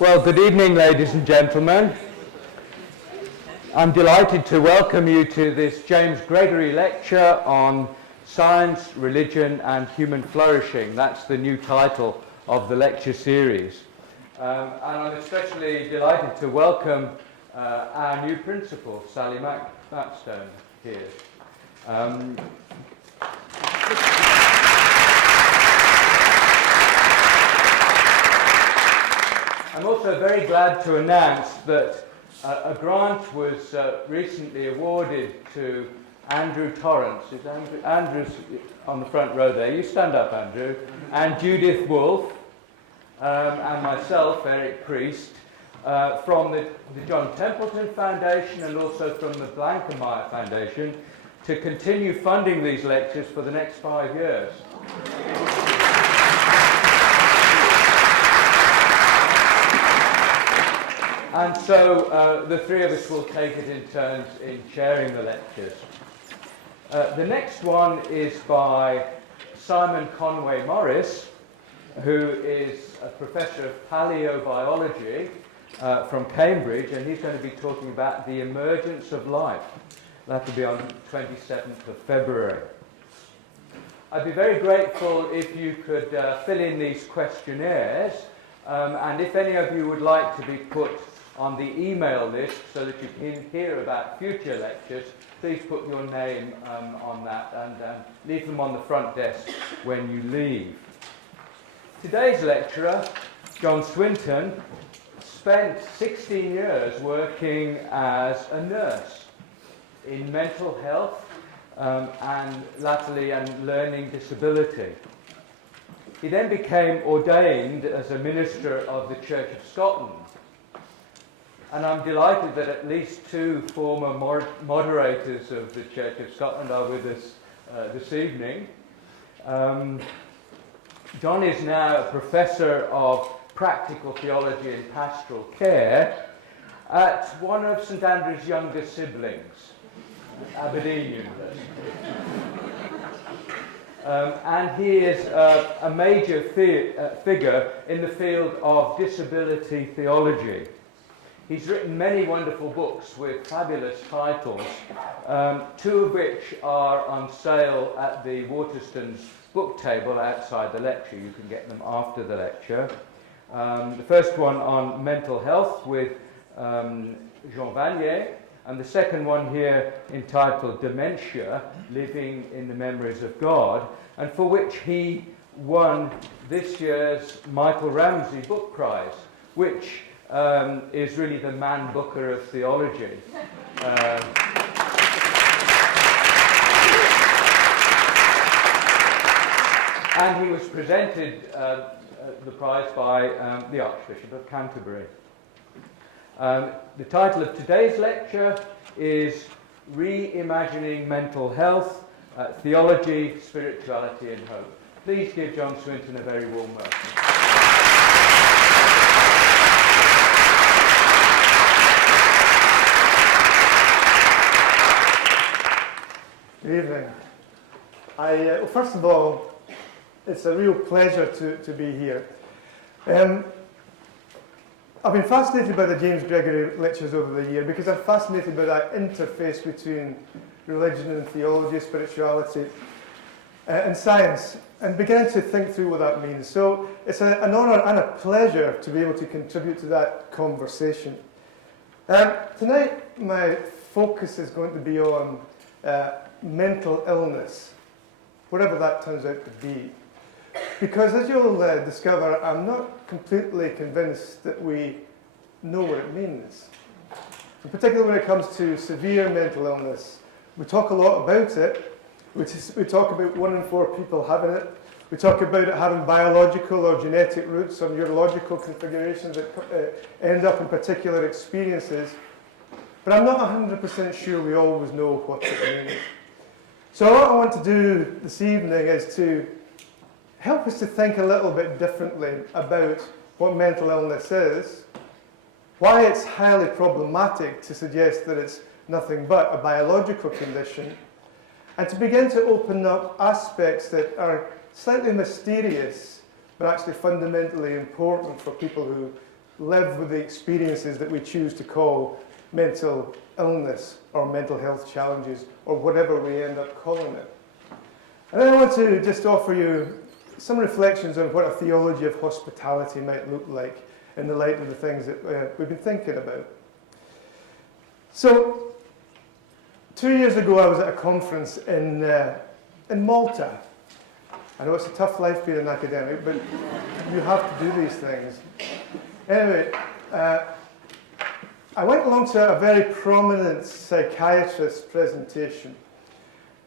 Well, good evening, ladies and gentlemen. I'm delighted to welcome you to this James Gregory lecture on science, religion, and human flourishing. That's the new title of the lecture series. And I'm especially delighted to welcome our new principal, Sally Mapstone, here. I'm also very glad to announce that a grant was recently awarded to Andrew Torrance. Is Andrew's on the front row there? You stand up, Andrew. And Judith Wolfe, and myself, Eric Priest, from the John Templeton Foundation and also from the Blankenmeyer Foundation to continue funding these lectures for the next 5 years. And so the three of us will take it in turns in chairing the lectures. The next one is by Simon Conway Morris, who is a professor of paleobiology from Cambridge, and he's going to be talking about the emergence of life. That will be on the 27th of February. I'd be very grateful if you could fill in these questionnaires, and if any of you would like to be put on the email list so that you can hear about future lectures, please put your name on that and leave them on the front desk when you leave. Today's lecturer, John Swinton, spent 16 years working as a nurse in mental health and latterly in learning disability. He then became ordained as a minister of the Church of Scotland. And I'm delighted that at least two former moderators of the Church of Scotland are with us this evening. John is now a professor of practical theology and pastoral care at one of St Andrew's younger siblings, Aberdeen University. And he is a major figure in the field of disability theology. He's written many wonderful books with fabulous titles, two of which are on sale at the Waterstones book table outside the lecture. You can get them after the lecture. The first one on mental health with Jean Vanier, and the second one here entitled Dementia, Living in the Memories of God, and for which he won this year's Michael Ramsey Book Prize, which is really the man booker of theology. And he was presented the prize by the Archbishop of Canterbury. The title of today's lecture is Reimagining Mental Health, Theology, Spirituality and Hope. Please give John Swinton a very warm welcome. Good evening. Well, first of all, it's a real pleasure to be here. I've been fascinated by the James Gregory lectures over the year because I'm fascinated by that interface between religion and theology, spirituality, and science, and beginning to think through what that means. So it's an honour and a pleasure to be able to contribute to that conversation. Tonight, my focus is going to be on mental illness, whatever that turns out to be. Because as you'll discover, I'm not completely convinced that we know what it means. In particular when it comes to severe mental illness. We talk a lot about it. We talk about 1 in 4 people having it. We talk about it having biological or genetic roots or neurological configurations that end up in particular experiences. But I'm not 100% sure we always know what it means. So what I want to do this evening is to help us to think a little bit differently about what mental illness is, why it's highly problematic to suggest that it's nothing but a biological condition, and to begin to open up aspects that are slightly mysterious, but actually fundamentally important for people who live with the experiences that we choose to call mental illness or mental health challenges or whatever we end up calling it. And then I want to just offer you some reflections on what a theology of hospitality might look like in the light of the things that we've been thinking about. So, 2 years ago I was at a conference in Malta. I know it's a tough life being an academic, but you have to do these things. Anyway, I went along to a very prominent psychiatrist's presentation.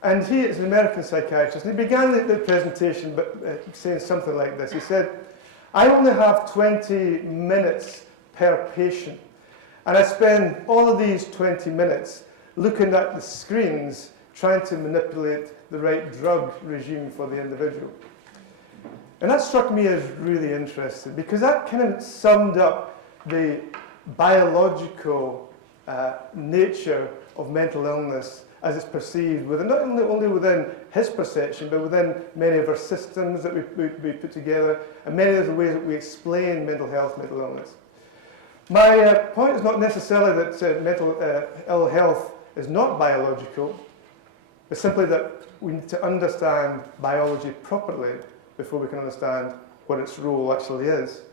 And he is an American psychiatrist, and he began the presentation by saying something like this. He said, I only have 20 minutes per patient, and I spend all of these 20 minutes looking at the screens, trying to manipulate the right drug regime for the individual. And that struck me as really interesting, because that kind of summed up the biological nature of mental illness as it's perceived, within, not only within his perception, but within many of our systems that we put together, and many of the ways that we explain mental health, mental illness. My point is not necessarily that mental ill health is not biological, but simply that we need to understand biology properly before we can understand what its role actually is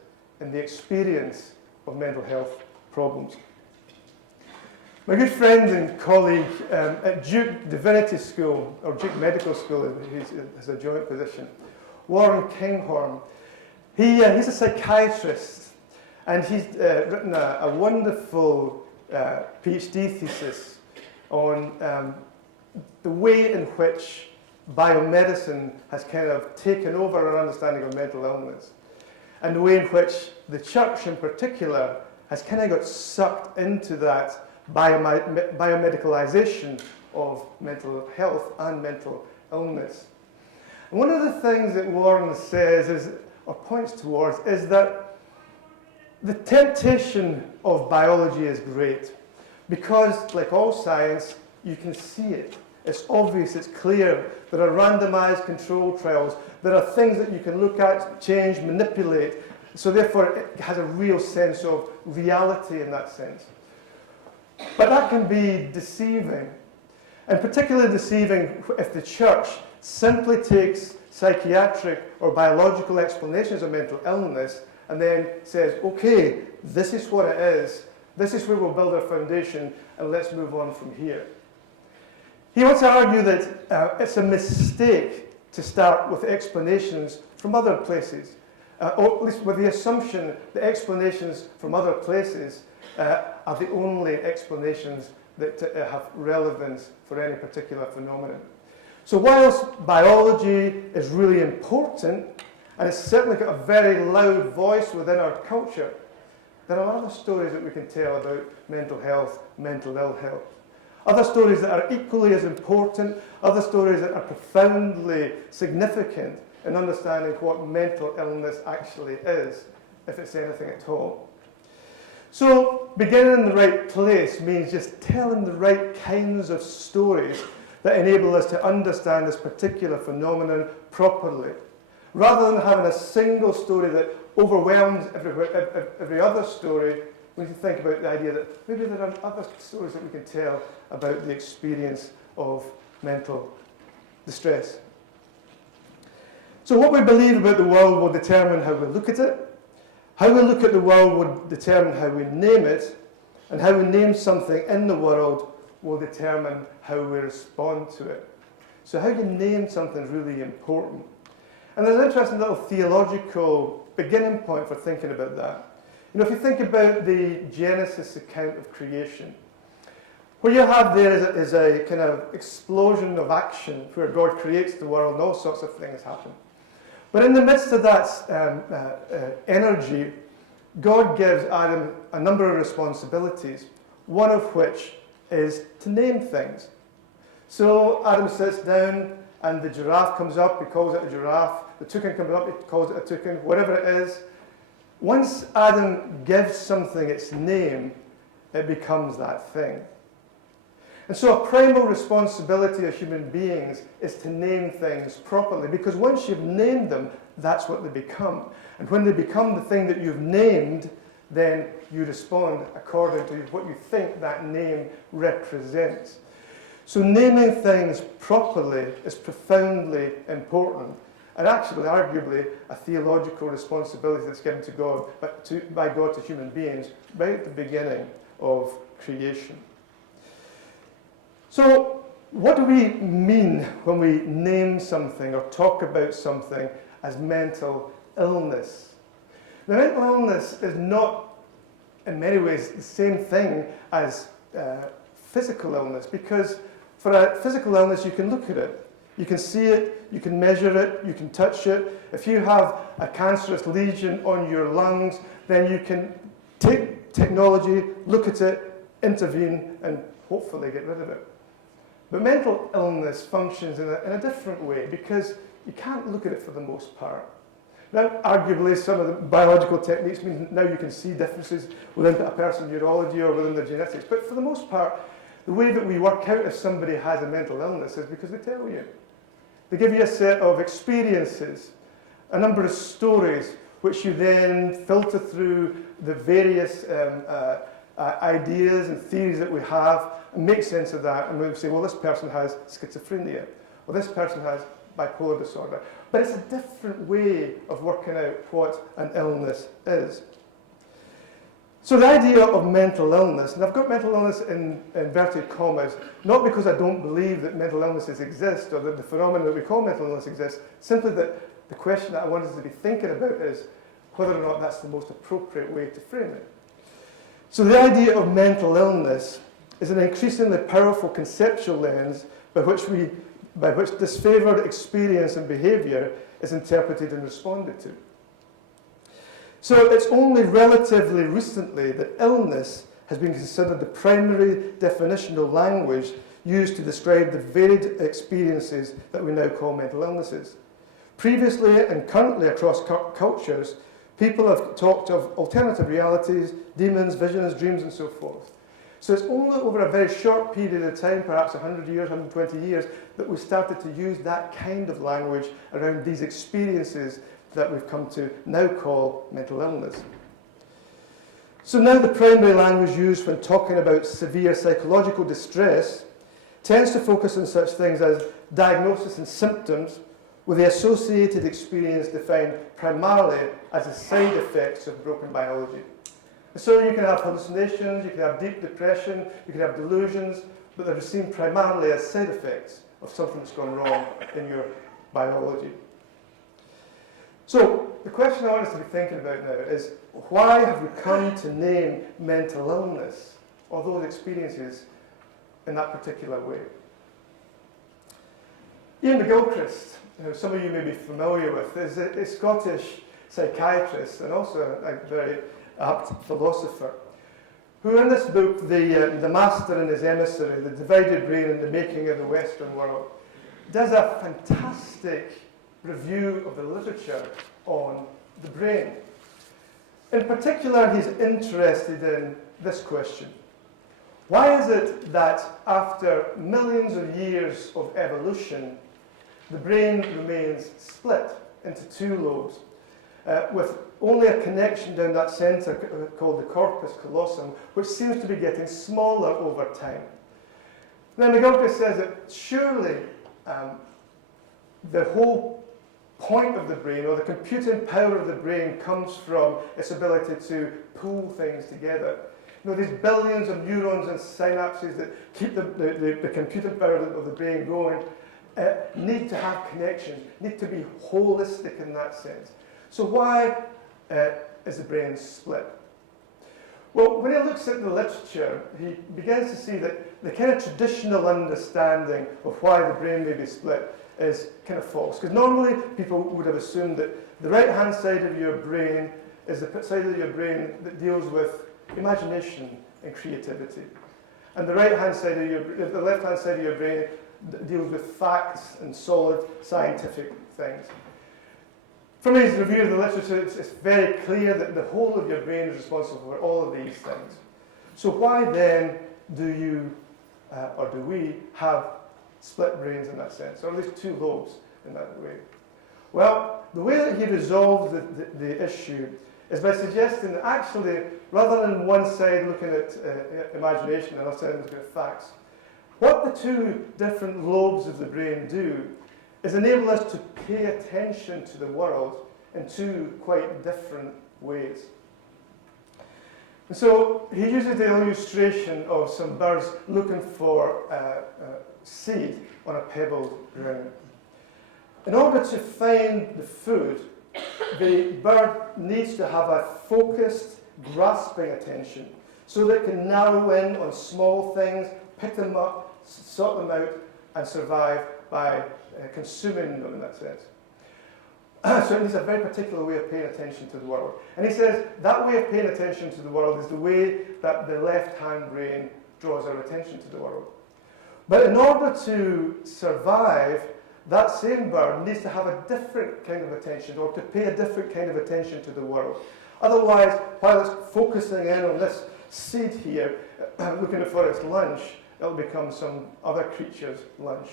in the experience of mental health problems. My good friend and colleague at Duke Divinity School, or Duke Medical School, he's a joint position, Warren Kinghorn, he's a psychiatrist, and he's written a wonderful PhD thesis on the way in which biomedicine has kind of taken over our understanding of mental illness, and the way in which the church in particular has kind of got sucked into that biomedicalization of mental health and mental illness. And one of the things that Warren says is, or points towards, is that the temptation of biology is great because, like all science, you can see it. It's obvious, it's clear. There are randomized control trials. There are things that you can look at, change, manipulate. So therefore, it has a real sense of reality in that sense. But that can be deceiving, and particularly deceiving if the church simply takes psychiatric or biological explanations of mental illness and then says, okay, this is what it is, this is where we'll build our foundation, and let's move on from here. He wants to argue that it's a mistake to start with explanations from other places, or at least with the assumption that explanations from other places are the only explanations that have relevance for any particular phenomenon. So whilst biology is really important, and it's certainly got a very loud voice within our culture, there are other stories that we can tell about mental health, mental ill health. Other stories that are equally as important, other stories that are profoundly significant in understanding what mental illness actually is, if it's anything at all. So, beginning in the right place means just telling the right kinds of stories that enable us to understand this particular phenomenon properly. Rather than having a single story that overwhelms every other story, we need to think about the idea that maybe there are other stories that we can tell about the experience of mental distress. So what we believe about the world will determine how we look at it. How we look at the world will determine how we name it, and how we name something in the world will determine how we respond to it. So how you name something is really important. And there's an interesting little theological beginning point for thinking about that. You know, if you think about the Genesis account of creation, what you have there is a kind of explosion of action where God creates the world and all sorts of things happen. But in the midst of that energy, God gives Adam a number of responsibilities, one of which is to name things. So Adam sits down and the giraffe comes up, he calls it a giraffe. The toucan comes up, he calls it a toucan, whatever it is. Once Adam gives something its name, it becomes that thing. And so a primal responsibility of human beings is to name things properly, because once you've named them, that's what they become. And when they become the thing that you've named, then you respond according to what you think that name represents. So naming things properly is profoundly important, and actually, arguably, a theological responsibility that's given to God, by God to human beings, right at the beginning of creation. So, what do we mean when we name something or talk about something as mental illness? Now, mental illness is not, in many ways, the same thing as physical illness, because for a physical illness, you can look at it. You can see it, you can measure it, you can touch it. If you have a cancerous lesion on your lungs, then you can take technology, look at it, intervene, and hopefully get rid of it. But mental illness functions in a different way, because you can't look at it for the most part. Now, arguably, some of the biological techniques mean now you can see differences within a person's neurology or within their genetics. But for the most part, the way that we work out if somebody has a mental illness is because they tell you. They give you a set of experiences, a number of stories, which you then filter through the various ideas and theories that we have and make sense of that. And we say, well, this person has schizophrenia, or this person has bipolar disorder. But it's a different way of working out what an illness is. So the idea of mental illness, and I've got mental illness in inverted commas, not because I don't believe that mental illnesses exist or that the phenomenon that we call mental illness exists, simply that the question that I want us to be thinking about is whether or not that's the most appropriate way to frame it. So the idea of mental illness is an increasingly powerful conceptual lens by which disfavoured experience and behaviour is interpreted and responded to. So it's only relatively recently that illness has been considered the primary definitional language used to describe the varied experiences that we now call mental illnesses. Previously and currently across cultures, people have talked of alternative realities, demons, visions, dreams, and so forth. So it's only over a very short period of time, perhaps 100 years, 120 years, that we started to use that kind of language around these experiences that we've come to now call mental illness. So now the primary language used when talking about severe psychological distress tends to focus on such things as diagnosis and symptoms, with the associated experience defined primarily as the side effects of broken biology. So you can have hallucinations, you can have deep depression, you can have delusions, but they're seen primarily as side effects of something that's gone wrong in your biology. So the question I want us to be thinking about now is, why have we come to name mental illness or those experiences in that particular way? Ian McGilchrist, who some of you may be familiar with, is a Scottish psychiatrist and also a very apt philosopher, who in this book, The Master and His Emissary, The Divided Brain and the Making of the Western World, does a fantastic review of the literature on the brain. In particular, he's interested in this question. Why is it that after millions of years of evolution, the brain remains split into two lobes, with only a connection down that centre called the corpus callosum, which seems to be getting smaller over time? Now, McGilchrist says that surely the whole point of the brain, or the computing power of the brain, comes from its ability to pull things together. You know, these billions of neurons and synapses that keep the computing power of the brain going need to have connections, need to be holistic in that sense. So why is the brain split? Well, when he looks at the literature, he begins to see that the kind of traditional understanding of why the brain may be split is kind of false. Because normally people would have assumed that the right-hand side of your brain is the side of your brain that deals with imagination and creativity. And the left-hand side of your brain deals with facts and solid scientific things. From his review of the literature, it's very clear that the whole of your brain is responsible for all of these things. So why then do you, or do we, have split brains in that sense, or at least two lobes in that way? Well, the way that he resolves the issue is by suggesting that actually, rather than one side looking at imagination and another side looking at facts, what the two different lobes of the brain do is enable us to pay attention to the world in two quite different ways. And so he uses the illustration of some birds looking for seed on a pebbled ground. In order to find the food, the bird needs to have a focused, grasping attention so that it can narrow in on small things, pick them up, sort them out, and survive by consuming them in that sense. So it needs a very particular way of paying attention to the world. And he says that way of paying attention to the world is the way that the left-hand brain draws our attention to the world. But in order to survive, that same bird needs to have a different kind of attention, or to pay a different kind of attention to the world. Otherwise, while it's focusing in on this seed here, looking for its lunch, it'll become some other creature's lunch.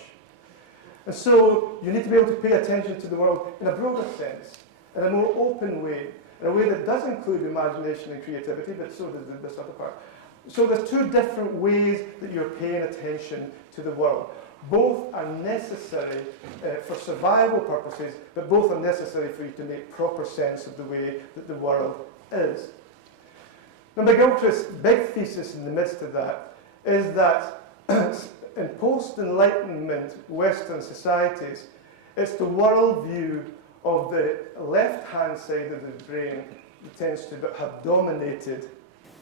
And so you need to be able to pay attention to the world in a broader sense, in a more open way, in a way that does include imagination and creativity, but so does this other part. So there's two different ways that you're paying attention to the world. Both are necessary for survival purposes, but both are necessary for you to make proper sense of the way that the world is. Now, McGilchrist's big thesis in the midst of that is that in post-Enlightenment Western societies, it's the worldview of the left-hand side of the brain that tends to have dominated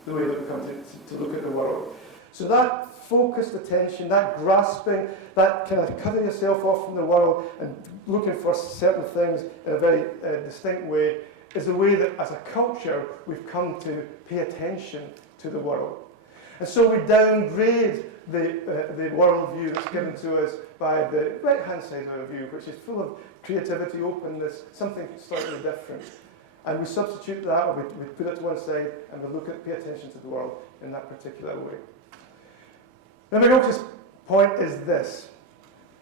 the way that we come to look at the world. So that focused attention, that grasping, that kind of cutting yourself off from the world and looking for certain things in a very distinct way, is the way that as a culture we've come to pay attention to the world. And so we downgrade the worldview that's given to us by the right-hand side of our view, which is full of creativity, openness, something slightly different. And we substitute that, or we put it to one side, and we pay attention to the world in that particular way. Now, McGilchrist's point is this.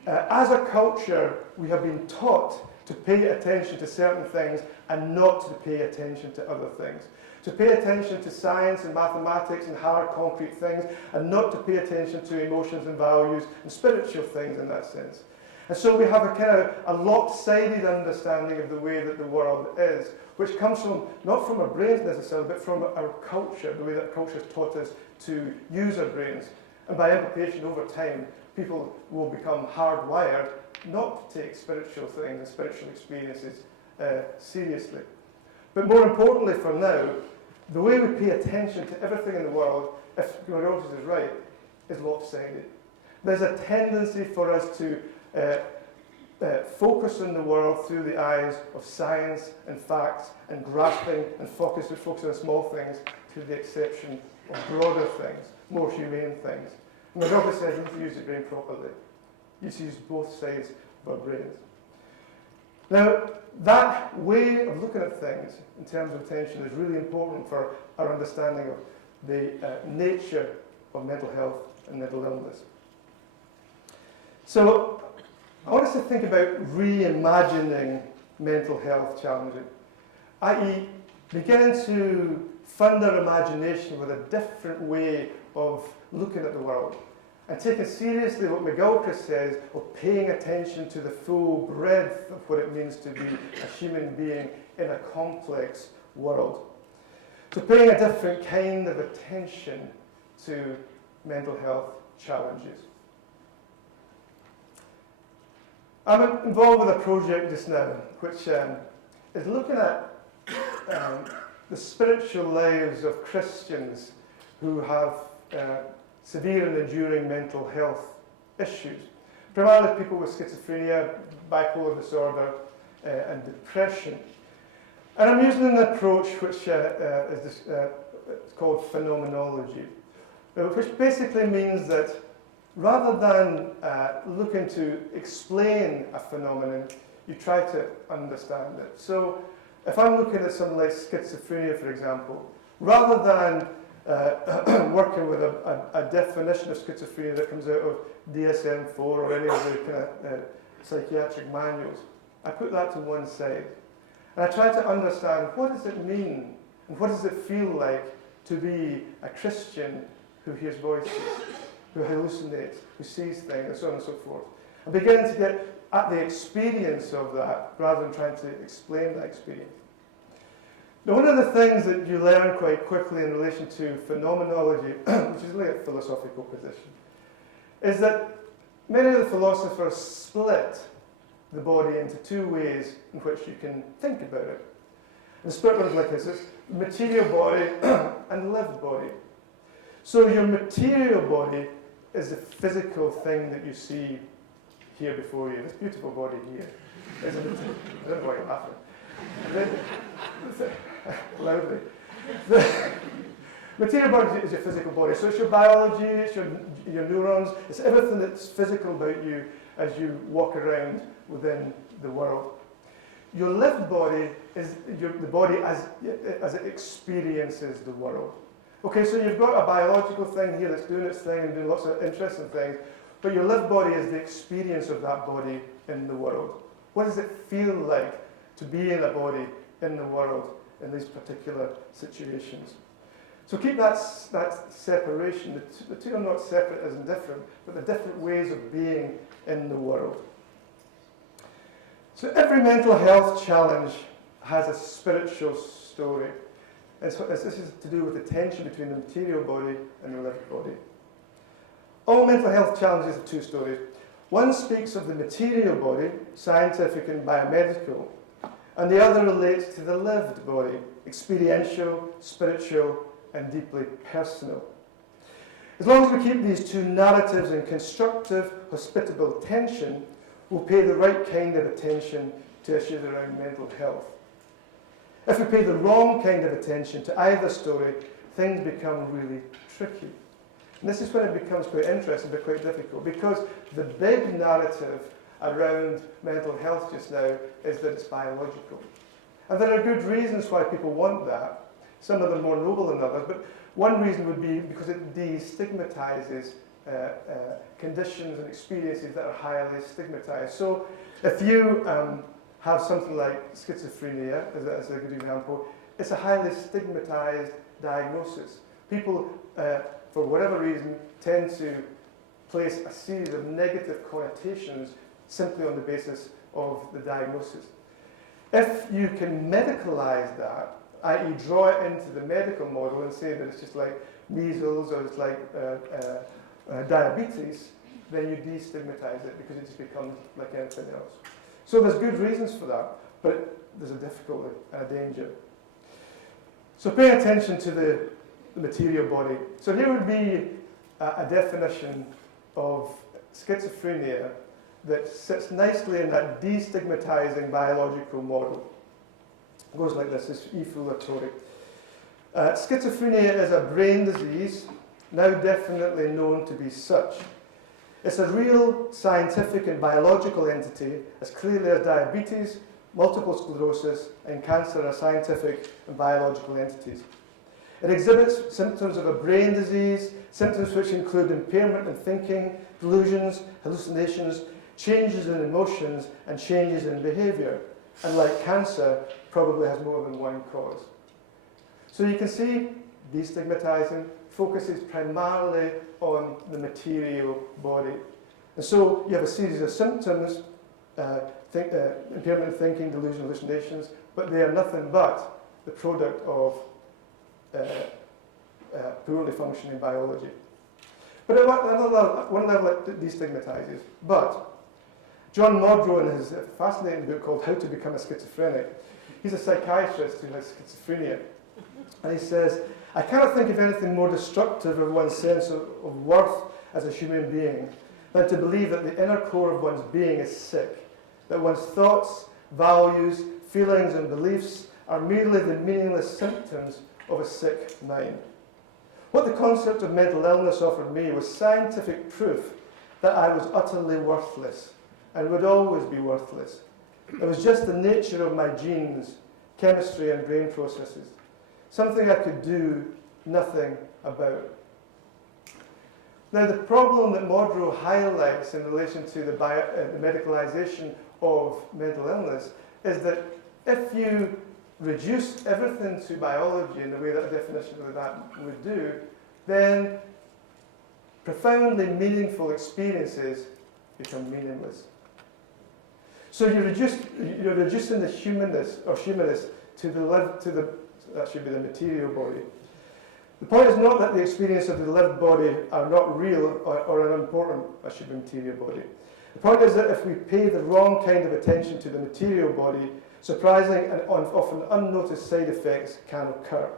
As a culture, we have been taught to pay attention to certain things and not to pay attention to other things. To pay attention to science and mathematics and hard, concrete things, and not to pay attention to emotions and values and spiritual things in that sense. And so we have a kind of a lopsided understanding of the way that the world is, which comes from, not from our brains necessarily, but from our culture, the way that culture has taught us to use our brains. And by implication, over time, people will become hardwired not to take spiritual things and spiritual experiences seriously. But more importantly for now, the way we pay attention to everything in the world, if Gregory is right, is lopsided. There's a tendency for us to focus on the world through the eyes of science and facts and grasping and focus on small things to the exception of broader things, more humane things. And Gregory says you need to use the brain properly. You need to use both sides of our brains. Now, that way of looking at things in terms of attention is really important for our understanding of the nature of mental health and mental illness. So, I want us to think about reimagining mental health challenges, i.e. beginning to fund our imagination with a different way of looking at the world, and taking seriously what McGilchrist says of paying attention to the full breadth of what it means to be a human being in a complex world. So paying a different kind of attention to mental health challenges. I'm involved with a project just now which is looking at the spiritual lives of Christians who have severe and enduring mental health issues. Primarily people with schizophrenia, bipolar disorder, and depression. And I'm using an approach which is called phenomenology, which basically means that rather than looking to explain a phenomenon, you try to understand it. So if I'm looking at something like schizophrenia, for example, rather than working with a definition of schizophrenia that comes out of DSM-4 or any of the kind of psychiatric manuals, I put that to one side. And I try to understand, what does it mean And what does it feel like to be a Christian who hears voices, who hallucinates, who sees things, and so on and so forth. And beginning to get at the experience of that rather than trying to explain that experience. Now, one of the things that you learn quite quickly in relation to phenomenology, which is really a philosophical position, is that many of the philosophers split the body into two ways in which you can think about it. And the split runs like this: it's the material body and the lived body. So your material body is the physical thing that you see here before you. This beautiful body here is a material. I don't know why you're laughing. Loudly. The material body is your physical body. So it's your biology, it's your neurons, it's everything that's physical about you as you walk around within the world. Your lived body is the body as it experiences the world. Okay, so you've got a biological thing here that's doing its thing and doing lots of interesting things, but your lived body is the experience of that body in the world. What does it feel like to be in a body in the world in these particular situations? So keep that separation. The two are not separate as in different, but the different ways of being in the world. So every mental health challenge has a spiritual story. And so this is to do with the tension between the material body and the lived body. All mental health challenges have two stories. One speaks of the material body, scientific and biomedical, and the other relates to the lived body, experiential, spiritual, and deeply personal. As long as we keep these two narratives in constructive, hospitable tension, we'll pay the right kind of attention to issues around mental health. If we pay the wrong kind of attention to either story, things become really tricky. And this is when it becomes quite interesting but quite difficult, because the big narrative around mental health just now is that it's biological. And there are good reasons why people want that, some of them more noble than others, but one reason would be because it destigmatizes conditions and experiences that are highly stigmatized. So if you have something like schizophrenia, as a good example, it's a highly stigmatized diagnosis. People, for whatever reason, tend to place a series of negative connotations simply on the basis of the diagnosis. If you can medicalize that, i.e. draw it into the medical model and say that it's just like measles or it's like diabetes, then you destigmatize it because it just becomes like anything else. So there's good reasons for that, but there's a difficulty and a danger. So pay attention to the material body. So here would be a definition of schizophrenia that sits nicely in that destigmatizing biological model. It goes like this, it's effulatory. Schizophrenia is a brain disease, now definitely known to be such. It's a real scientific and biological entity, as clearly as diabetes, multiple sclerosis, and cancer are scientific and biological entities. It exhibits symptoms of a brain disease, symptoms which include impairment in thinking, delusions, hallucinations, changes in emotions, and changes in behaviour. And like cancer, probably has more than one cause. So you can see, destigmatizing focuses primarily on the material body. And so you have a series of symptoms, impairment in thinking, delusion, hallucinations, but they are nothing but the product of poorly functioning biology. But one level it destigmatizes. But John Modrow, in his fascinating book called How to Become a Schizophrenic, he's a psychiatrist who has schizophrenia. And he says, I cannot think of anything more destructive of one's sense of worth as a human being than to believe that the inner core of one's being is sick, that one's thoughts, values, feelings and beliefs are merely the meaningless symptoms of a sick mind. What the concept of mental illness offered me was scientific proof that I was utterly worthless and would always be worthless. It was just the nature of my genes, chemistry and brain processes, something I could do nothing about. Now, the problem that Modrow highlights in relation to the medicalization of mental illness is that if you reduce everything to biology in the way that a definition of that would do, then profoundly meaningful experiences become meaningless. So you're reducing the humanness to that should be the material body. The point is not that the experience of the lived body are not real or unimportant, that should be material body. The point is that if we pay the wrong kind of attention to the material body, surprising and often unnoticed side effects can occur.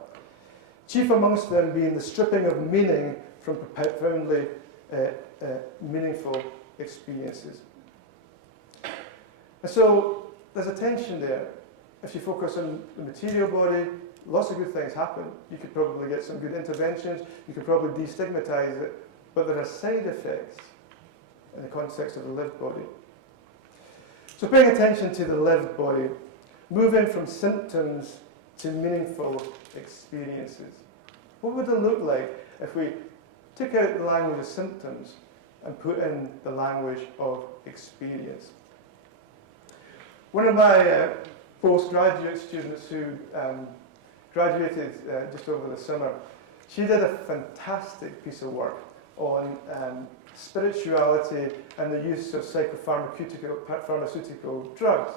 Chief amongst them being the stripping of meaning from profoundly meaningful experiences. And so there's a tension there. If you focus on the material body, lots of good things happen. You could probably get some good interventions, you could probably destigmatize it, but there are side effects in the context of the lived body. So paying attention to the lived body, moving from symptoms to meaningful experiences. What would it look like if we took out the language of symptoms and put in the language of experience? One of my postgraduate students who graduated just over the summer, she did a fantastic piece of work on spirituality and the use of pharmaceutical drugs.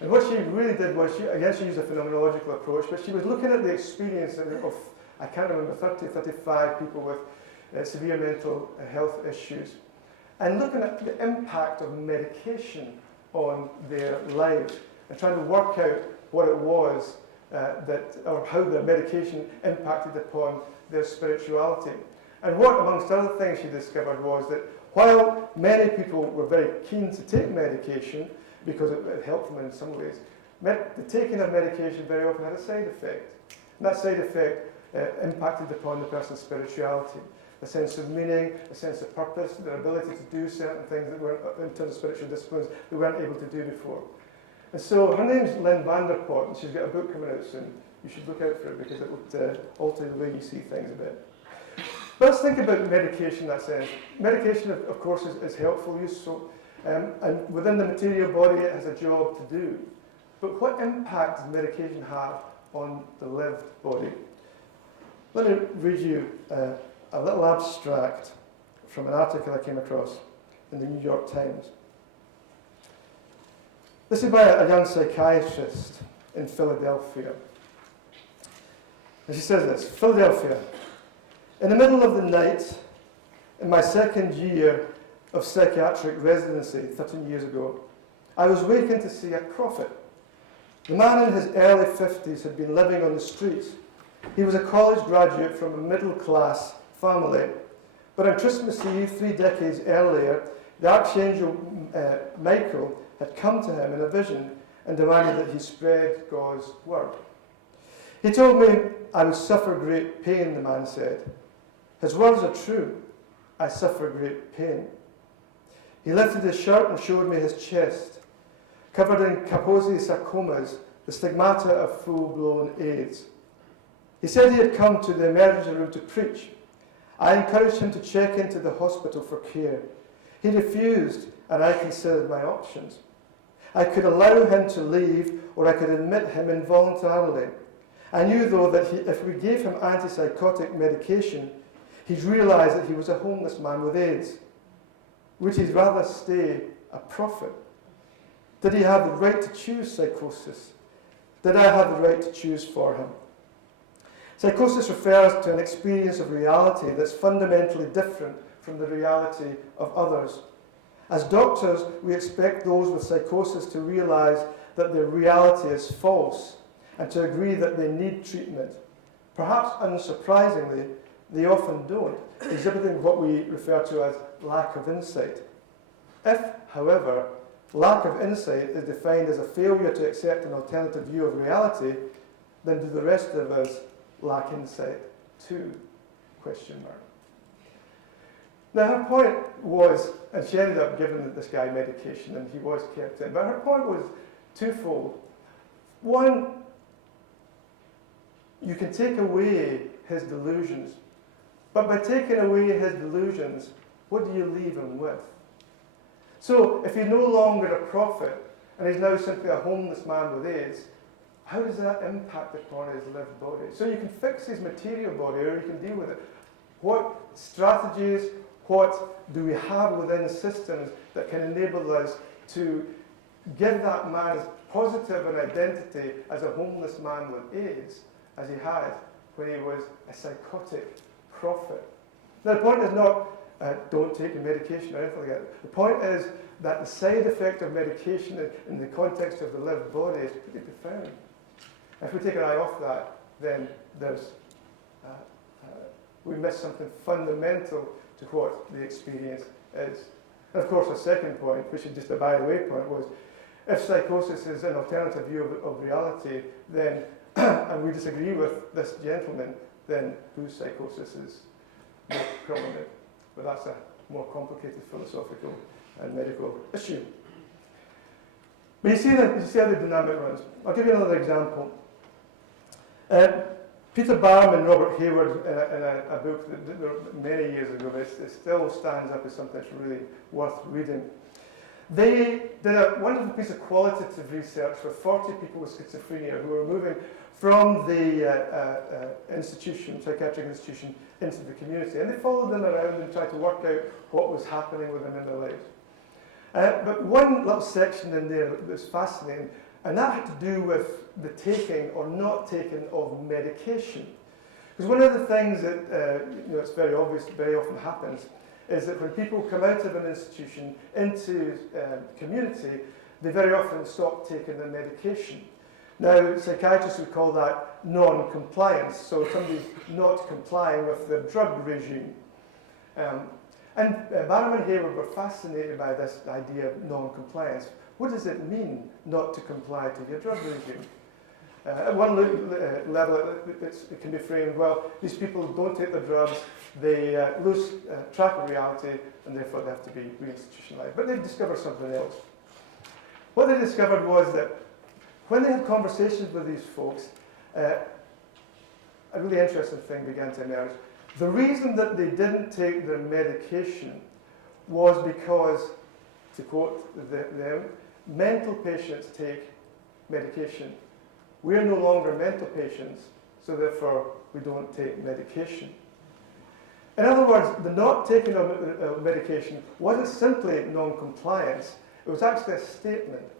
And what she really did was, she used a phenomenological approach, but she was looking at the experience of, I can't remember, 30, 35 people with severe mental health issues, and looking at the impact of medication on their lives, and trying to work out what it was or how the medication impacted upon their spirituality. And what, amongst other things, she discovered was that while many people were very keen to take medication because it helped them in some ways, the taking of medication very often had a side effect. And that side effect impacted upon the person's spirituality, a sense of meaning, a sense of purpose, their ability to do certain things that were, in terms of spiritual disciplines, they weren't able to do before. And so her name's Lynn Vanderport, and she's got a book coming out soon. You should look out for it because it would alter the way you see things a bit. But let's think about medication in that sense. Medication, of course, is helpful, useful, and within the material body it has a job to do. But what impact does medication have on the lived body? Let me read you a little abstract from an article I came across in the New York Times. This is by a young psychiatrist in Philadelphia. And she says this: Philadelphia. In the middle of the night, in my second year of psychiatric residency 13 years ago, I was wakened to see a prophet. The man in his early 50s had been living on the street. He was a college graduate from a middle-class family. But on Christmas Eve, 3 decades earlier, the Archangel Michael had come to him in a vision and demanded that he spread God's word. He told me I would suffer great pain, the man said. His words are true. I suffer great pain. He lifted his shirt and showed me his chest, covered in Kaposi sarcomas, the stigmata of full-blown AIDS. He said he had come to the emergency room to preach. I encouraged him to check into the hospital for care. He refused, and I considered my options. I could allow him to leave, or I could admit him involuntarily. I knew, though, that if we gave him antipsychotic medication, he'd realise that he was a homeless man with AIDS. Would he rather stay a prophet? Did he have the right to choose psychosis? Did I have the right to choose for him? Psychosis refers to an experience of reality that's fundamentally different from the reality of others. As doctors, we expect those with psychosis to realise that their reality is false and to agree that they need treatment. Perhaps unsurprisingly, they often don't, exhibiting what we refer to as lack of insight. If, however, lack of insight is defined as a failure to accept an alternative view of reality, then do the rest of us lack insight too? Question mark. Now her point was, and she ended up giving this guy medication and he was kept in, but her point was twofold. One, you can take away his delusions, but by taking away his delusions, what do you leave him with? So if he's no longer a prophet and he's now simply a homeless man with AIDS, how does that impact upon his lived body? So you can fix his material body, or you can deal with it. What strategies, what do we have within systems that can enable us to give that man as positive an identity as a homeless man with AIDS as he had when he was a psychotic prophet? Now, the point is not don't take your medication or anything like that. The point is that the side effect of medication in the context of the lived body is pretty profound. If we take our eye off that, then we miss something fundamental to what the experience is. And of course, a second point, which is just a by-the-way point, was if psychosis is an alternative view of reality, then, and we disagree with this gentleman, then whose psychosis is more prominent? But that's a more complicated philosophical and medical issue. But you see how the dynamic runs. I'll give you another example. Peter Barham and Robert Hayward, in a book that many years ago, but it still stands up as something that's really worth reading. They did a wonderful piece of qualitative research with 40 people with schizophrenia who were moving from the psychiatric institution, into the community. And they followed them around and tried to work out what was happening with them in their lives. But one little section in there that was fascinating, and that had to do with the taking or not taking of medication. Because one of the things that it's very obvious, very often happens, is that when people come out of an institution into community, they very often stop taking their medication. Now, psychiatrists would call that non-compliance, so somebody's not complying with their drug regime. And Barham and Hayward were fascinated by this idea of non-compliance. What does it mean not to comply to your drug regime? At one level, it can be framed, well, these people don't take their drugs, they lose track of reality, and therefore they have to be reinstitutionalized. But they've discovered something else. What they discovered was that when they had conversations with these folks, a really interesting thing began to emerge. The reason that they didn't take their medication was because, to quote them, mental patients take medication. We're no longer mental patients, so therefore we don't take medication. In other words, the not taking of medication wasn't simply non-compliance, it was actually a statement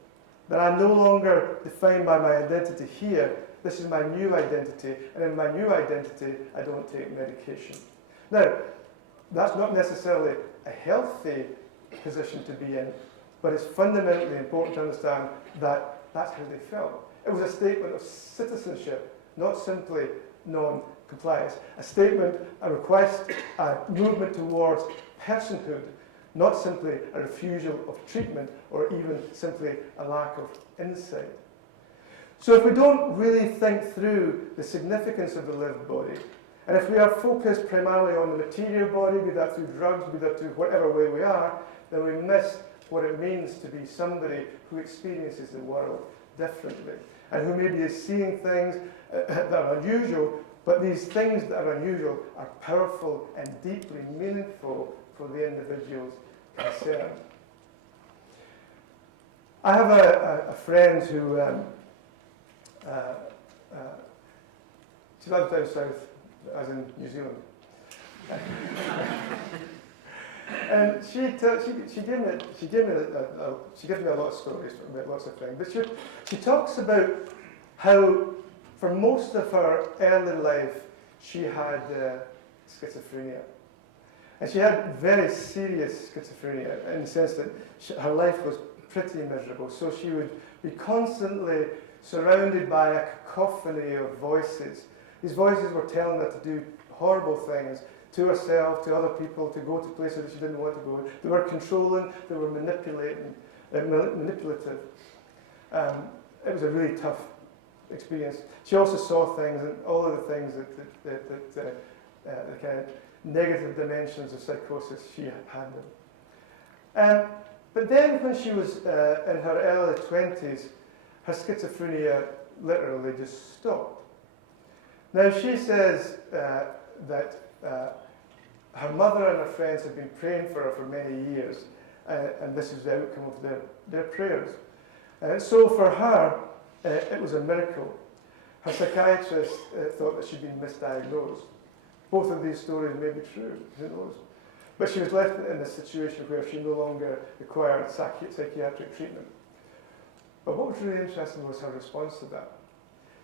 that I'm no longer defined by my identity here, this is my new identity, and in my new identity, I don't take medication. Now, that's not necessarily a healthy position to be in, but it's fundamentally important to understand that that's how they felt. It was a statement of citizenship, not simply non-compliance. A statement, a request, a movement towards personhood, not simply a refusal of treatment or even simply a lack of insight. So if we don't really think through the significance of the lived body, and if we are focused primarily on the material body, be that through drugs, be that through whatever way we are, then we miss what it means to be somebody who experiences the world differently, and who maybe is seeing things that are unusual, but these things that are unusual are powerful and deeply meaningful for the individuals concerned. I have a friend who she lives down south, as in New Zealand. And she gave me a lot of stories about lots of things. But she talks about how, for most of her early life, she had schizophrenia. And she had very serious schizophrenia in the sense that her life was pretty miserable. So she would be constantly surrounded by a cacophony of voices. These voices were telling her to do horrible things to herself, to other people, to go to places that she didn't want to go. They were controlling, they were manipulative. It was a really tough experience. She also saw things, and all of the things the kind of negative dimensions of psychosis she had them. But then when she was in her early 20s, her schizophrenia literally just stopped. Now she says that her mother and her friends had been praying for her for many years, and this is the outcome of their prayers. So for her, it was a miracle. Her psychiatrist thought that she'd been misdiagnosed. Both of these stories may be true, who knows? But she was left in a situation where she no longer required psychiatric treatment. But what was really interesting was her response to that.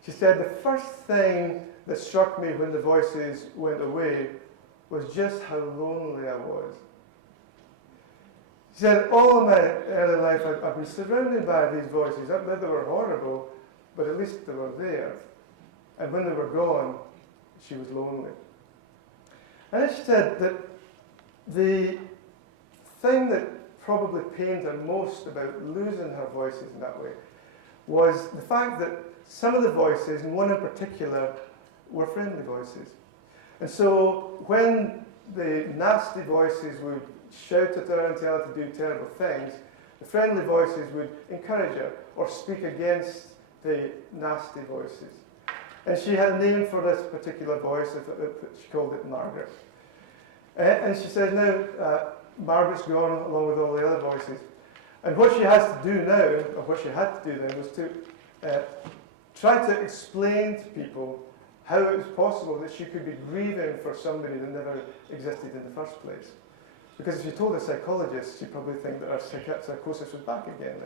She said, the first thing that struck me when the voices went away was just how lonely I was. She said, all of my early life I've been surrounded by these voices. Not that they were horrible, but at least they were there. And when they were gone, she was lonely. And then she said that the thing that probably pained her most about losing her voices in that way was the fact that some of the voices, and one in particular, were friendly voices. And so when the nasty voices would shout at her and tell her to do terrible things, the friendly voices would encourage her or speak against the nasty voices. And she had a name for this particular voice. She called it Margaret. And she said, now Margaret's gone along with all the other voices. And what she has to do now, or what she had to do then, was to try to explain to people how it was possible that she could be grieving for somebody that never existed in the first place. Because if you told a psychologist, she'd probably think that her psychosis was back again.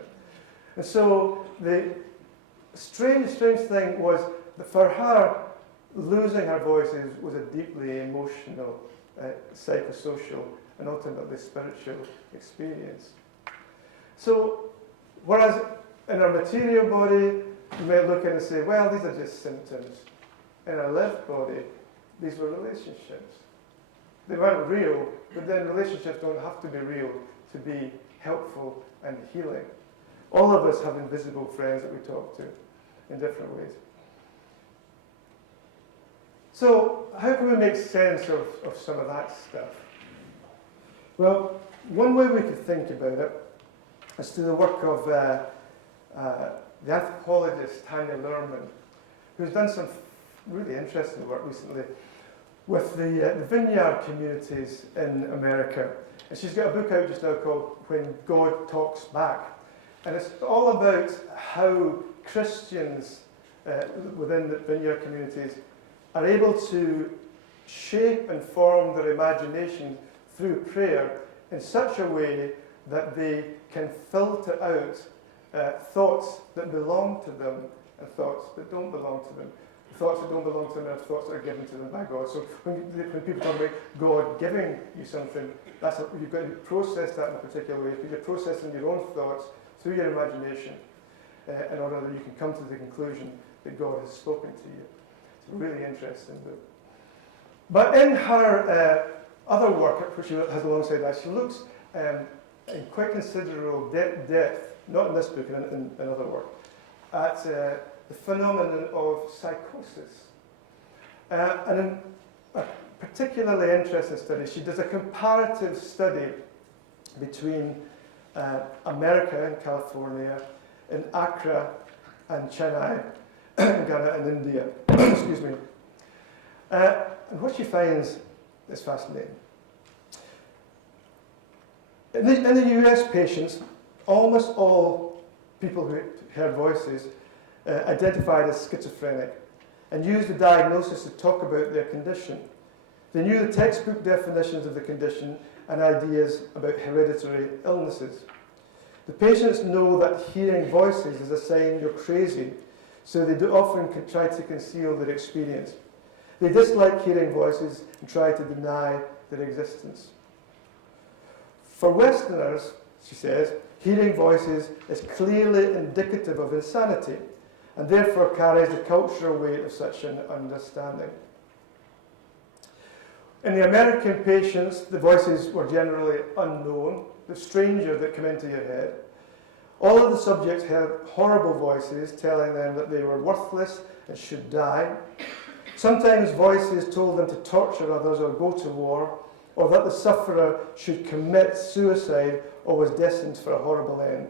And so the strange thing was that for her, losing her voices was a deeply emotional, psychosocial, and ultimately spiritual experience. So, whereas in our material body, you might look in and say, well, these are just symptoms. In our lived body, these were relationships. They weren't real, but then relationships don't have to be real to be helpful and healing. All of us have invisible friends that we talk to in different ways. So, how can we make sense of some of that stuff? Well, one way we could think about it is through the work of the anthropologist Tanya Luhrmann, who's done some really interesting work recently with the vineyard communities in America. And she's got a book out just now called When God Talks Back. And it's all about how Christians within the vineyard communities are able to shape and form their imagination through prayer in such a way that they can filter out thoughts that belong to them and thoughts that don't belong to them. Thoughts that don't belong to them are thoughts that are given to them by God. So when people talk about God giving you something, you've got to process that in a particular way. You're processing your own thoughts through your imagination in order that you can come to the conclusion that God has spoken to you. It's a really interesting book. But in her other work, which she has alongside that, she looks in quite considerable depth, not in this book, in other work, at the phenomenon of psychosis. And in a particularly interesting study, she does a comparative study between America and California, in Accra and Chennai, Ghana and India. Excuse me. And what she finds is fascinating. In the US patients, almost all people who heard voices identified as schizophrenic and used the diagnosis to talk about their condition. They knew the textbook definitions of the condition and ideas about hereditary illnesses. The patients know that hearing voices is a sign you're crazy, so they do often try to conceal their experience. They dislike hearing voices and try to deny their existence. For Westerners, she says, hearing voices is clearly indicative of insanity and therefore carries the cultural weight of such an understanding. In the American patients, the voices were generally unknown, the stranger that come into your head. All of the subjects heard horrible voices telling them that they were worthless and should die. Sometimes voices told them to torture others or go to war, or that the sufferer should commit suicide or was destined for a horrible end.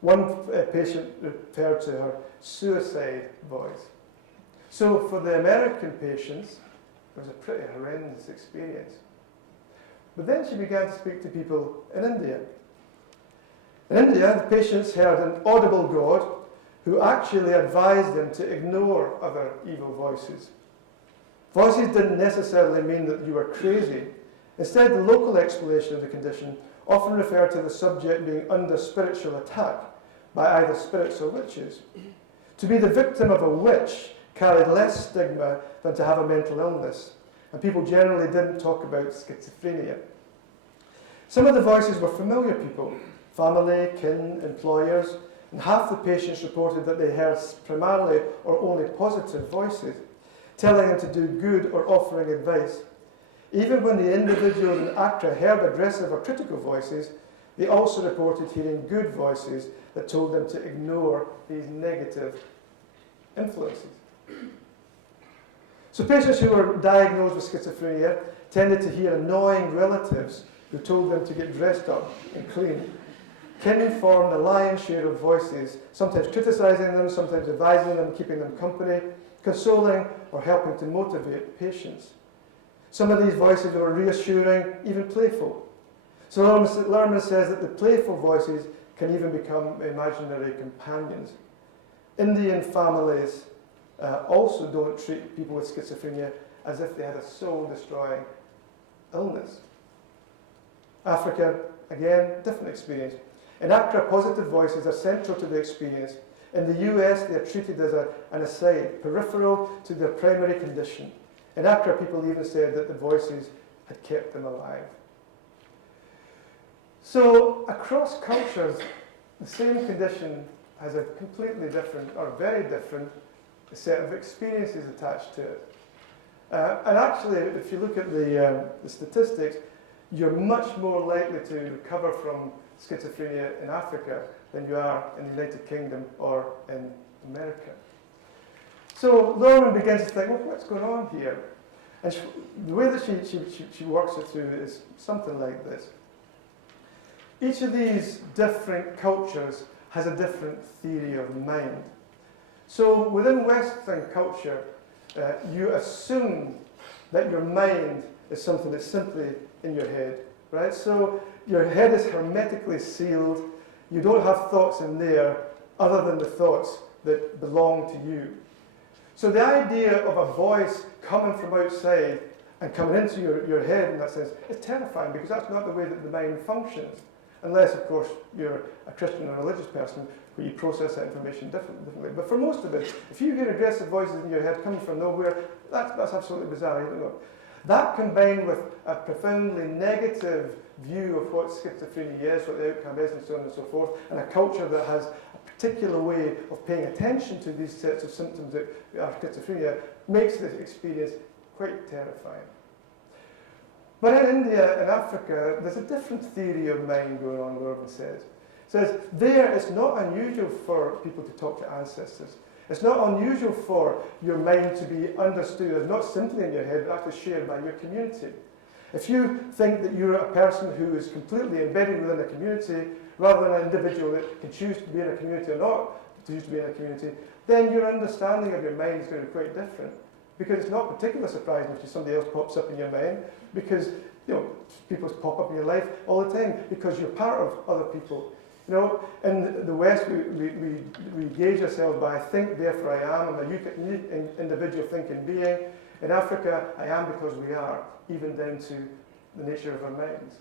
One patient referred to her suicide voice. So for the American patients, it was a pretty horrendous experience. But then she began to speak to people in India. In India, the patients heard an audible God who actually advised them to ignore other evil voices. Voices didn't necessarily mean that you were crazy. Instead, the local explanation of the condition often referred to the subject being under spiritual attack by either spirits or witches. To be the victim of a witch carried less stigma than to have a mental illness, and people generally didn't talk about schizophrenia. Some of the voices were familiar people, family, kin, employers, and half the patients reported that they heard primarily or only positive voices, telling them to do good or offering advice. Even when the individuals in Accra heard aggressive or critical voices, they also reported hearing good voices that told them to ignore these negative influences. So patients who were diagnosed with schizophrenia tended to hear annoying relatives who told them to get dressed up and clean. Kin formed the lion's share of voices, sometimes criticising them, sometimes advising them, keeping them company, consoling or helping to motivate patients. Some of these voices were reassuring, even playful. So Lerman says that the playful voices can even become imaginary companions. Indian families also don't treat people with schizophrenia as if they had a soul-destroying illness. Africa, again, different experience. In Accra, positive voices are central to the experience. In the US, they are treated as an aside, peripheral to their primary condition. In Accra, people even said that the voices had kept them alive. So, across cultures, the same condition has a completely different, or very different, set of experiences attached to it. And actually, if you look at the statistics, you're much more likely to recover from schizophrenia in Africa than you are in the United Kingdom or in America. So Lauren begins to think, well, what's going on here? And the way that she works it through is something like this. Each of these different cultures has a different theory of mind. So within Western culture, you assume that your mind is something that's simply in your head, right? So your head is hermetically sealed. You don't have thoughts in there other than the thoughts that belong to you. So the idea of a voice coming from outside and coming into your head in that sense is terrifying, because that's not the way that the mind functions. Unless, of course, you're a Christian or religious person where you process that information differently. But for most of it, if you hear aggressive voices in your head coming from nowhere, that's absolutely bizarre. You don't know. That combined with a profoundly negative view of what schizophrenia is, what the outcome is, and so on and so forth, and a culture that has a particular way of paying attention to these sets of symptoms that are schizophrenia, makes this experience quite terrifying. But in India and Africa, there's a different theory of mind going on, Gordon says. It says, there it's not unusual for people to talk to ancestors. It's not unusual for your mind to be understood as not simply in your head, but actually shared by your community. If you think that you're a person who is completely embedded within a community, rather than an individual that can choose to be in a community or not choose to be in a community, then your understanding of your mind is going to be quite different. Because it's not particularly surprising if somebody else pops up in your mind, because people pop up in your life all the time, because you're part of other people. In the West, we gauge ourselves by I think, therefore I am. I'm a unique individual thinking being. In Africa, I am because we are, even down to the nature of our minds.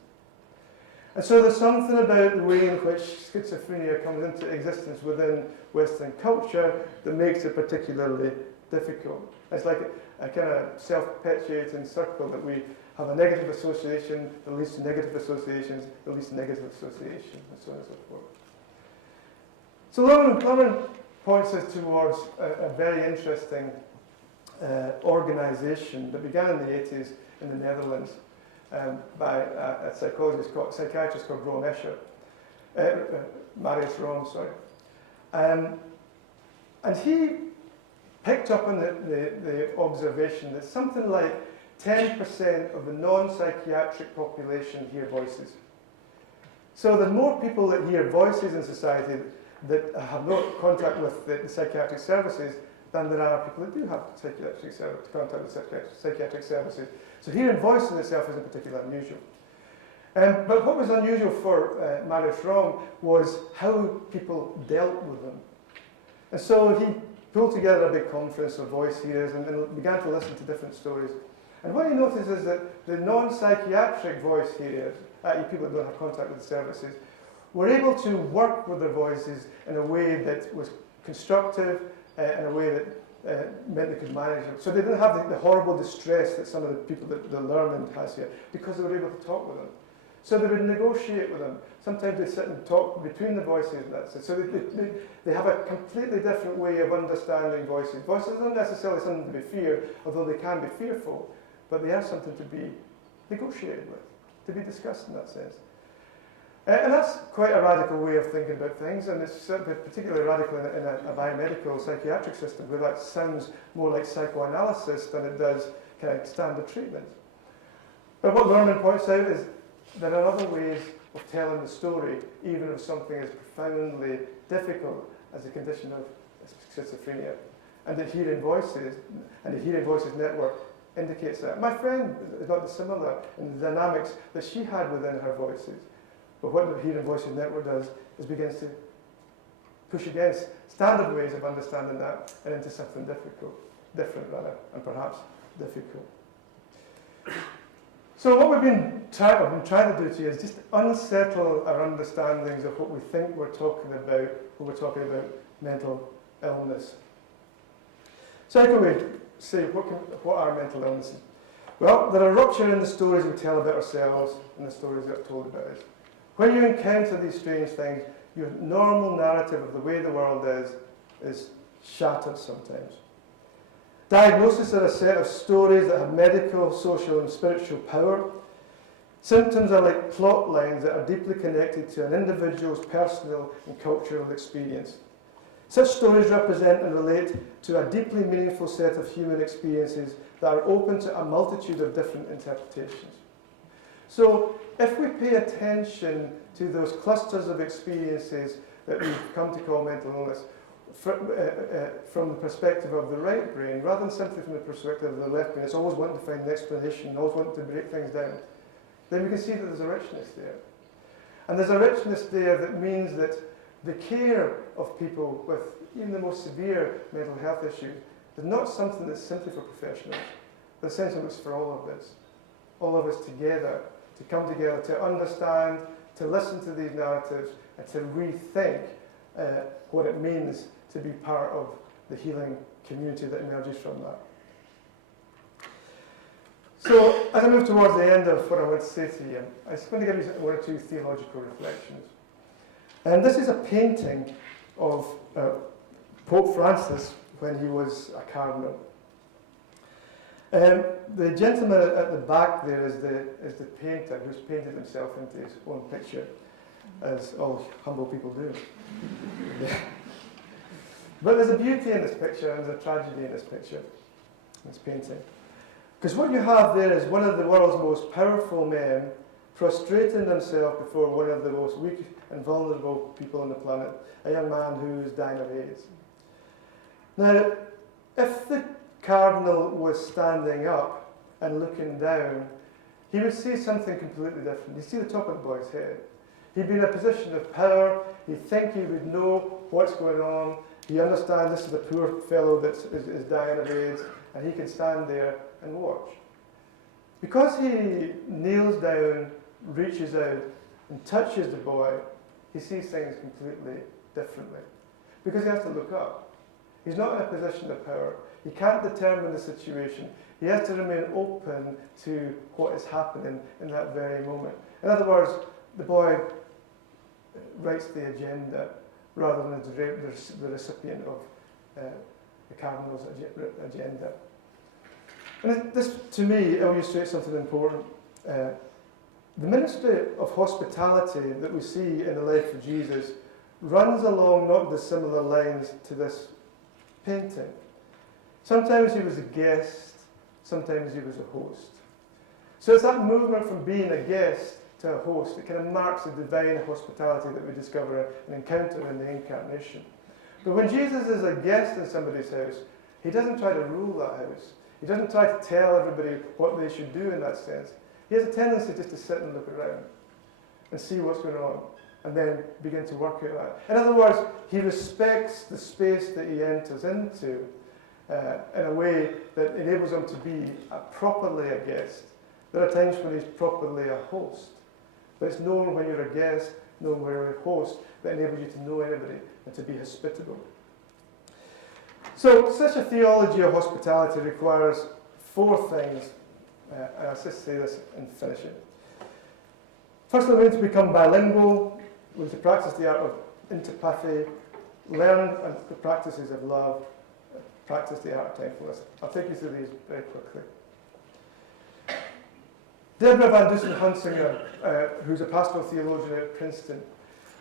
And so there's something about the way in which schizophrenia comes into existence within Western culture that makes it particularly difficult. It's like a kind of self-perpetuating circle that we have a negative association that leads to negative associations, that leads to negative associations, and so on and so forth. So Lauren points us towards a very interesting organisation that began in the 80s in the Netherlands by a psychiatrist called Rom Escher, Marius Rom, sorry. And he picked up on the observation that something like 10% of the non-psychiatric population hear voices. So there's more people that hear voices in society that have no contact with the psychiatric services than there are people that do have contact with psychiatric services. So hearing voices itself isn't particularly unusual. But what was unusual for Marius Rom was how people dealt with them. And so he pulled together a big conference of voice hearers and began to listen to different stories. And what he noticed is that the non-psychiatric voice hearers, i.e. people that don't have contact with the services, were able to work with their voices in a way that was constructive, in a way that meant they could manage them. So they didn't have the horrible distress that some of the people that the learned has here, because they were able to talk with them. So they would negotiate with them. Sometimes they sit and talk between the voices. So they have a completely different way of understanding voices. Voices aren't necessarily something to be feared, although they can be fearful, but they are something to be negotiated with, to be discussed in that sense. And that's quite a radical way of thinking about things, and it's particularly radical in a biomedical psychiatric system, where that sounds more like psychoanalysis than it does kind of standard treatment. But what Norman points out is there are other ways of telling the story, even if something is profoundly difficult as a condition of schizophrenia. And the Hearing Voices and the Hearing Voices network indicates that. My friend is not dissimilar in the dynamics that she had within her voices. But what the Hearing Voices network does is begins to push against standard ways of understanding that and into something different, and perhaps difficult. So what I've been trying to do to you is just unsettle our understandings of what we think we're talking about when we're talking about mental illness. So how can we say what are mental illnesses? Well, there are rupture in the stories we tell about ourselves and the stories that are told about us. When you encounter these strange things, your normal narrative of the way the world is shattered sometimes. Diagnoses are a set of stories that have medical, social, and spiritual power. Symptoms are like plot lines that are deeply connected to an individual's personal and cultural experience. Such stories represent and relate to a deeply meaningful set of human experiences that are open to a multitude of different interpretations. So, if we pay attention to those clusters of experiences that we've come to call mental illness from the perspective of the right brain, rather than simply from the perspective of the left brain, it's always wanting to find an explanation, always wanting to break things down, then we can see that there's a richness there. And there's a richness there that means that the care of people with even the most severe mental health issues is not something that's simply for professionals, but essentially it's for all of us together, to come together, to understand, to listen to these narratives, and to rethink what it means to be part of the healing community that emerges from that. So, as I move towards the end of what I want to say to you, I'm just going to give you one or two theological reflections. And this is a painting of Pope Francis when he was a cardinal. The gentleman at the back there is the painter who's painted himself into his own picture, as all humble people do. But there's a beauty in this picture and there's a tragedy in this picture, this painting. Because what you have there is one of the world's most powerful men prostrating himself before one of the most weak and vulnerable people on the planet, a young man who is dying of AIDS. Now, if the cardinal was standing up and looking down, he would see something completely different. He'd see the top of the boy's head. He'd be in a position of power. He'd think he would know what's going on. He understands this is a poor fellow that is dying of AIDS, and he can stand there and watch. Because he kneels down, reaches out, and touches the boy, he sees things completely differently. Because he has to look up. He's not in a position of power. He can't determine the situation. He has to remain open to what is happening in that very moment. In other words, the boy writes the agenda rather than the recipient of the cardinal's agenda. And this, to me, illustrates something important. The ministry of hospitality that we see in the life of Jesus runs along not dissimilar lines to this painting. Sometimes he was a guest, sometimes he was a host. So it's that movement from being a guest to a host that kind of marks the divine hospitality that we discover and encounter in the Incarnation. But when Jesus is a guest in somebody's house, he doesn't try to rule that house. He doesn't try to tell everybody what they should do in that sense. He has a tendency just to sit and look around and see what's going on and then begin to work out that. In other words, he respects the space that he enters into in a way that enables him to be properly a guest. There are times when he's properly a host, but it's knowing when you're a guest, knowing when you're a host, that enables you to know anybody and to be hospitable. So such a theology of hospitality requires 4 things, and I'll just say this and finish it. Firstly, we need to become bilingual, we need to practice the art of interpathy, learn the practices of love, practice the art of thankfulness. I'll take you through these very quickly. Deborah Van Dusen Hunsinger, who's a pastoral theologian at Princeton,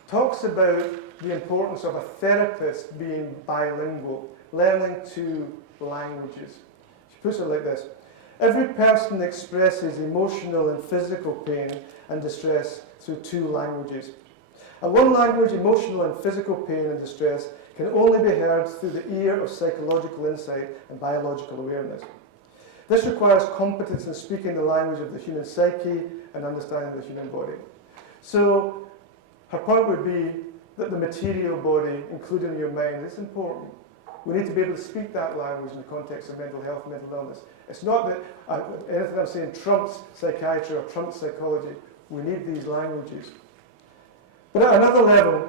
talks about the importance of a therapist being bilingual, learning 2 languages. She puts it like this: every person expresses emotional and physical pain and distress through 2 languages. And one language, emotional and physical pain and distress, can only be heard through the ear of psychological insight and biological awareness. This requires competence in speaking the language of the human psyche and understanding the human body. So her point would be that the material body, including your mind, is important. We need to be able to speak that language in the context of mental health, mental illness. It's not that anything I'm saying trumps psychiatry or trumps psychology. We need these languages. But at another level,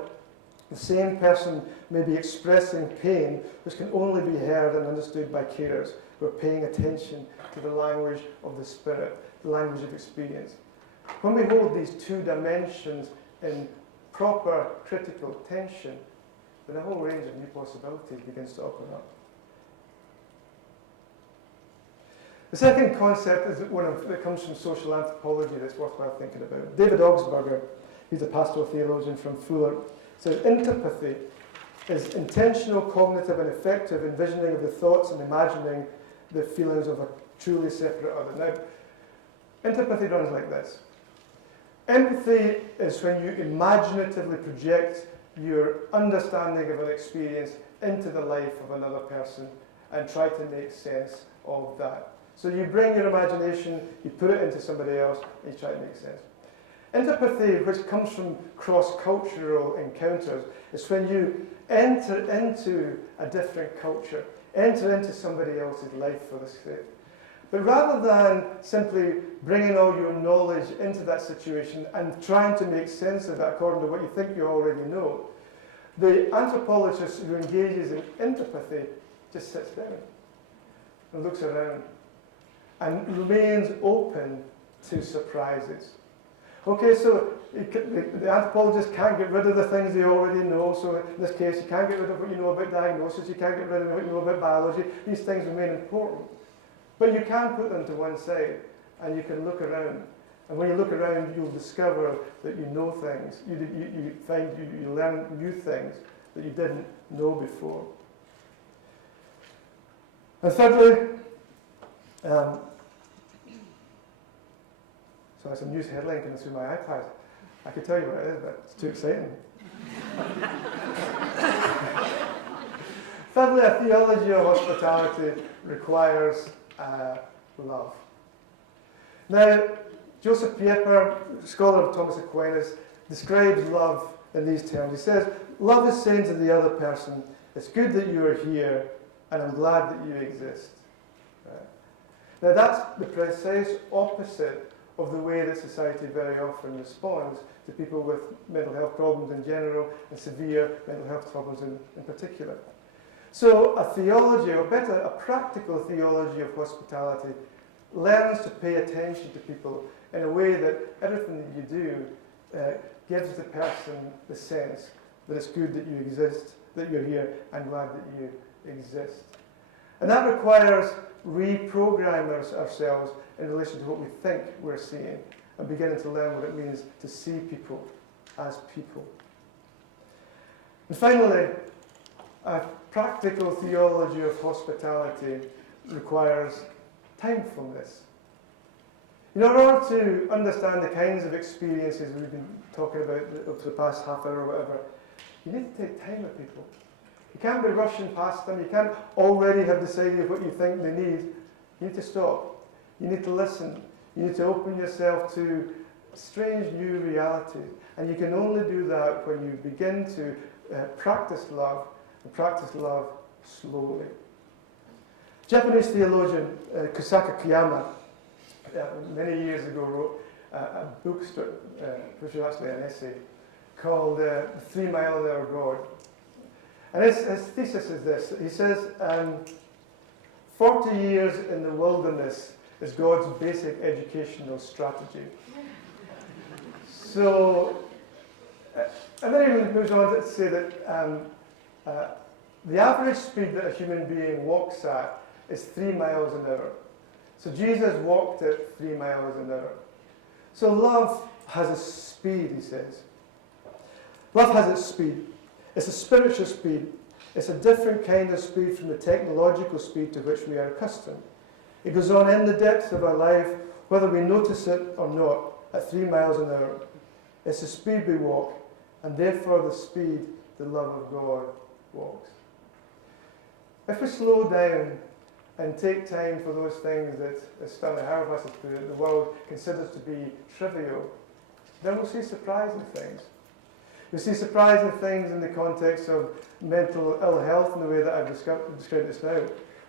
the same person may be expressing pain which can only be heard and understood by carers who are paying attention to the language of the spirit, the language of experience. When we hold these 2 dimensions in proper critical tension, then a whole range of new possibilities begins to open up. The second concept is one that comes from social anthropology that's worthwhile thinking about. David Augsburger, he's a pastoral theologian from Fuller, says interpathy is intentional, cognitive, and effective envisioning of the thoughts and imagining the feelings of a truly separate other. Now, interpathy runs like this. Empathy is when you imaginatively project your understanding of an experience into the life of another person and try to make sense of that. So you bring your imagination, you put it into somebody else, and you try to make sense. Empathy, which comes from cross-cultural encounters, is when you enter into a different culture, enter into somebody else's life for the sake. But rather than simply bringing all your knowledge into that situation and trying to make sense of that according to what you think you already know, the anthropologist who engages in empathy just sits down and looks around and remains open to surprises. Okay, so the anthropologist can't get rid of the things they already know. So in this case, you can't get rid of what you know about diagnosis, you can't get rid of what you know about biology. These things remain important. But you can put them to one side and you can look around. And when you look around, you'll discover that you know things. You learn new things that you didn't know before. And thirdly, so there's a news headline coming through my iPad. I could tell you what it is, but it's too exciting. Thirdly, a theology of hospitality requires love. Now, Joseph Pieper, scholar of Thomas Aquinas, describes love in these terms. He says, love is saying to the other person, it's good that you are here, and I'm glad that you exist. Right? Now, that's the precise opposite of the way that society very often responds to people with mental health problems in general and severe mental health problems in particular. So a theology, or better, a practical theology of hospitality learns to pay attention to people in a way that everything that you do gives the person the sense that it's good that you exist, that you're here, I'm glad that you exist. And that requires reprogramming ourselves in relation to what we think we're seeing and beginning to learn what it means to see people as people. And finally, a practical theology of hospitality requires timefulness. In order to understand the kinds of experiences we've been talking about over the past half hour or whatever, you need to take time with people. You can't be rushing past them. You can't already have decided what you think they need. You need to stop. You need to listen. You need to open yourself to strange new realities. And you can only do that when you begin to practice love, and practice love slowly. Japanese theologian Kusaka Kiyama many years ago wrote a book, which is actually an essay, called The 3 Mile an Hour God. And his thesis is this. He says, 40 years in the wilderness is God's basic educational strategy. So, and then he moves on to say that the average speed that a human being walks at is 3 miles an hour. So Jesus walked at 3 miles an hour. So love has a speed, he says. Love has its speed. It's a spiritual speed. It's a different kind of speed from the technological speed to which we are accustomed. It goes on in the depths of our life, whether we notice it or not, at 3 miles an hour. It's the speed we walk, and therefore the speed the love of God walks. If we slow down and take time for those things that, as Stanley Hauerwas has put it, the world considers to be trivial, then we'll see surprising things. We'll see surprising things in the context of mental ill health in the way that I've described this now.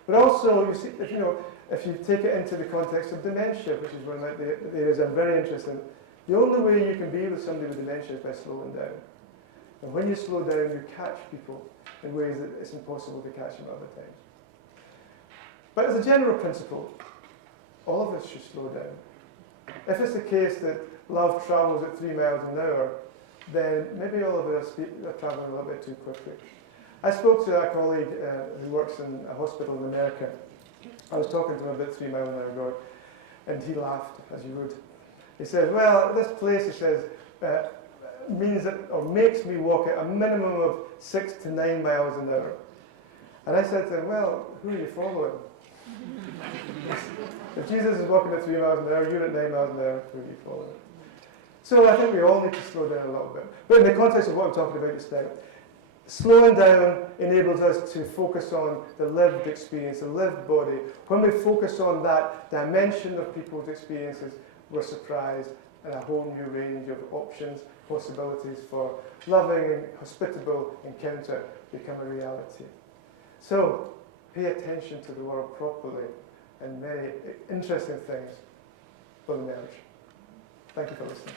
But also, you see, if you take it into the context of dementia, which is one of the areas I'm very interested in, the only way you can be with somebody with dementia is by slowing down. And when you slow down, you catch people in ways that it's impossible to catch them at other times. But as a general principle, all of us should slow down. If it's the case that love travels at 3 miles an hour, then maybe all of us are traveling a little bit too quickly. I spoke to a colleague who works in a hospital in America. I was talking to him about 3 mile an hour God, and he laughed, as you would. He said, well, this place, he says, means that, or makes me walk at a minimum of 6 to 9 miles an hour. And I said to him, well, who are you following? If Jesus is walking at 3 miles an hour, you're at 9 miles an hour, who are you following? So I think we all need to slow down a little bit. But in the context of what I'm talking about just now, slowing down enables us to focus on the lived experience, the lived body. When we focus on that dimension of people's experiences, we're surprised and a whole new range of options, possibilities for loving and hospitable encounter become a reality. So, pay attention to the world properly, and many interesting things will emerge. Thank you for listening.